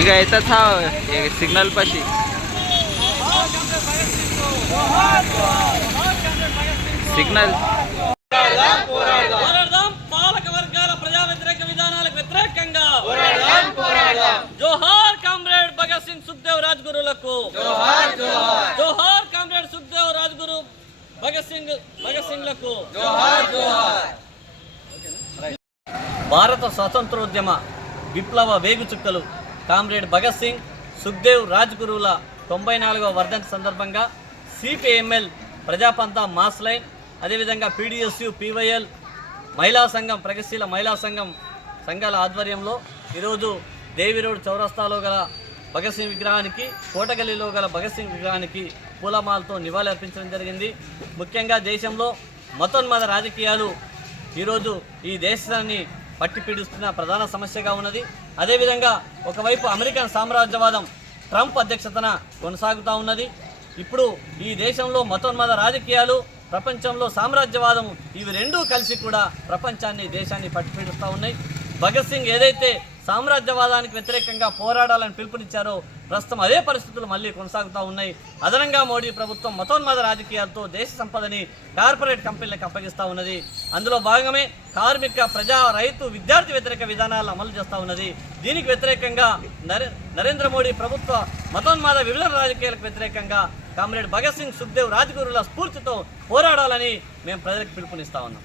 ఇక అవుతుంది సావు సిగ్నల్ పసి సిగ్నల్ పాలక వర్గాల ప్రజా వ్యతిరేక విధానాలకు వ్యతిరేకంగా జోహార్ కామ్రేడ్ భగత్ సింగ్ సుఖదేవ్ రాజ్ గురులకు జోహార్. కామ్రేడ్ సుఖదేవ్ రాజ్ గురు భగత్ సింగ్ భగత్ సింగ్లకు. భారత స్వాతంత్రోద్యమ విప్లవ వేగుచుక్కలు కామ్రేడ్ భగత్ సింగ్ సుఖ్దేవ్ రాజ్గురువుల తొంభై నాలుగవ వర్ధంతి సందర్భంగా సిపిఎంఎల్ ప్రజాపంత మాస్ లైన్ అదేవిధంగా పీడిఎస్యు పీవైఎల్ మహిళా సంఘం ప్రగతిశీల మహిళా సంఘం సంఘాల ఆధ్వర్యంలో ఈరోజు దేవి రోడ్ చౌరస్తాలో గల భగత్ సింగ్ విగ్రహానికి కోటగల్లిలో గల భగత్ సింగ్ విగ్రహానికి పూలమాలతో నివాళి అర్పించడం జరిగింది. ముఖ్యంగా దేశంలో మతోన్మత రాజకీయాలు ఈరోజు ఈ దేశాన్ని పట్టి పీడిస్తున్న ప్రధాన సమస్యగా ఉన్నది. అదేవిధంగా ఒకవైపు అమెరికన్ సామ్రాజ్యవాదం ట్రంప్ అధ్యక్షతన కొనసాగుతూ ఉన్నది. ఇప్పుడు ఈ దేశంలో మతోన్మద రాజకీయాలు ప్రపంచంలో సామ్రాజ్యవాదం ఇవి రెండూ కలిసి కూడా ప్రపంచాన్ని దేశాన్ని పట్టిపీడుస్తూ ఉన్నాయి. భగత్ సింగ్ ఏదైతే సామ్రాజ్యవాదానికి వ్యతిరేకంగా పోరాడాలని పిలుపునిచ్చారో ప్రస్తుతం అదే పరిస్థితులు మళ్ళీ కొనసాగుతూ ఉన్నాయి. అదనంగా మోడీ ప్రభుత్వం మతోన్మాద రాజకీయాలతో దేశ సంపదని కార్పొరేట్ కంపెనీలకు అప్పగిస్తూ ఉన్నది. అందులో భాగమే కార్మిక ప్రజా రైతు విద్యార్థి వ్యతిరేక విధానాలను అమలు చేస్తూ ఉన్నది. దీనికి వ్యతిరేకంగా నరే నరేంద్ర మోడీ ప్రభుత్వ మతోన్మాద విభజన రాజకీయాలకు వ్యతిరేకంగా కామ్రేడ్ భగత్ సింగ్ సుఖ్దేవ్ రాజ్గురుల స్ఫూర్తితో పోరాడాలని మేము ప్రజలకు పిలుపునిస్తా ఉన్నాం.